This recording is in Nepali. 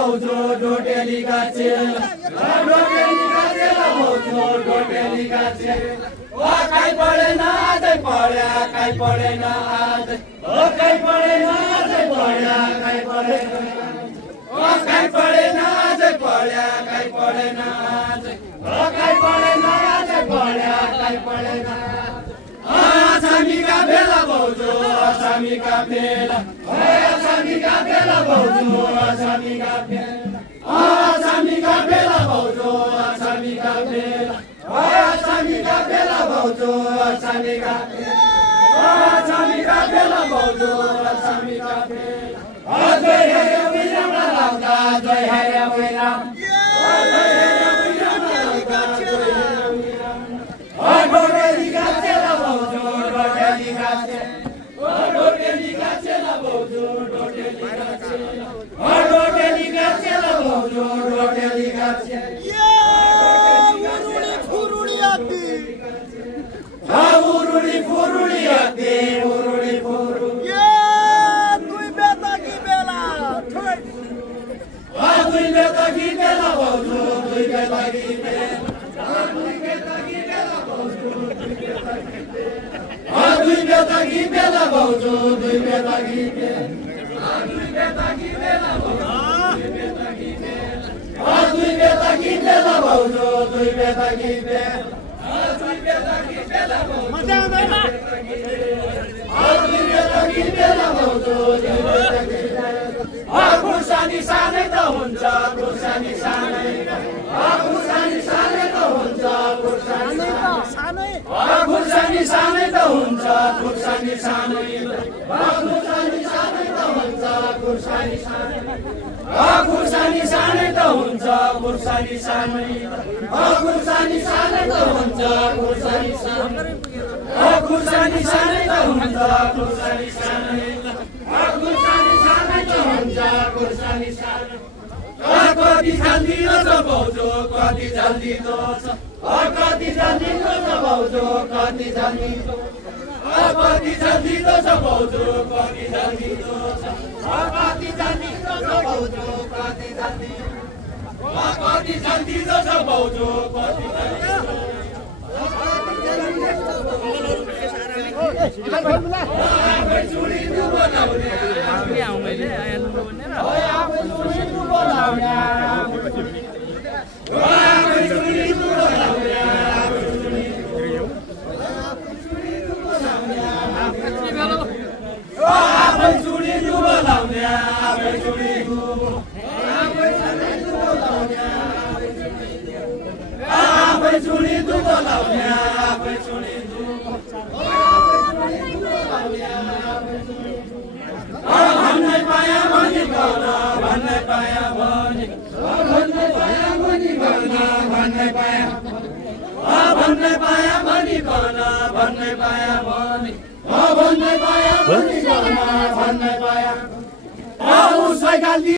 भाउजू ढोटेलीका चेला भाउजू ढोटेलीका चेला काई पढेन आजै पढ्या काई पढेन आज काई पढेन आजै पढ्या काई पढेन काई पढेन आजै पढ्या काई पढेन आज काई पढेन आजै पढ्या काई पढेन आसामीका बेला भाउजू आसामीका बेला आसामीका बेला भाउजू आसामीका बेला आसामीका बेला भाउजू आसामीका बेला आसामीका बेला भाउजू आसामीका आसामीका बेला भाउजू आसामीका बेला जय हे विराम लाउँदा जय हे विराम ढोटेलीका चेला भाउजू ढोटेलीका चेला ढोटेलीका चेला भाउजू ढोटेलीका चेला ढोटेलीका चेला भाउजू ढोटेलीका चेला उरुली फुरुली आते उरुली फुरु दुई बेता की बेला दुई बेता की बेला भाउजू दुई बेता की बेला दुई बेता की बेला भाउजू दुई बेता की बेला दुई बेता की बेला भाउजू दुई बेता की बेला दुई बेता की बेला भाउजू दुई बेता की बेला दुई बेता की बेला भाउजू दुई बेता की बेला दुई बेता की बेला भाउजू मजा आउँदैन दुई बेता की बेला भाउजू दुई बेता की बेला खुर्सानी सानै त हुन्छ खुर्सानी सानै खुर्सानी सानै त हुन्छ खुर्सानी सानै खुर्सानी सानै त हुन्छ खुर्सानी सानै खुर्सानी सानै त हुन्छ खुर्सानी सानै खुर्सानी सानै त हुन्छ खुर्सानी सानै खुर्सानी सानै त हुन्छ खुर्सानी सानै खुर्सानी सानै त हुन्छ खुर्सानी सानै खुर्सानी सानै त हुन्छ खुर्सानी सानै कति जान्दिलो छ भाउजू कति जान्दिलो छ कति जान्दिलो छ भाउजू कति जान्दिलो कति जान्दिलो छ भाउजू कति जान्दिलो छ कति जान्दिलो छ भाउजू कति जान्दिलो कति जान्दिलो छ भाउजू कति जान्दिलो आफै चुडिनु बनाउने आफै चुडिनु बनाउने आफै चुडिनु बनाउने आफै चुडिनु बनाउने आफै चुडिनु बनाउने आफै चुडिनु आफै चुडिनु बनाउने आफै चुडिनु भन्नै पाया भनी भन भन्नै पाया भनी भन्नै पाया भनी भन भन्नै पाया भन्नै पाया भनी भन भन्नै पाया भनी भन्नै पाया भनी भन भन्नै पाया उसै गाली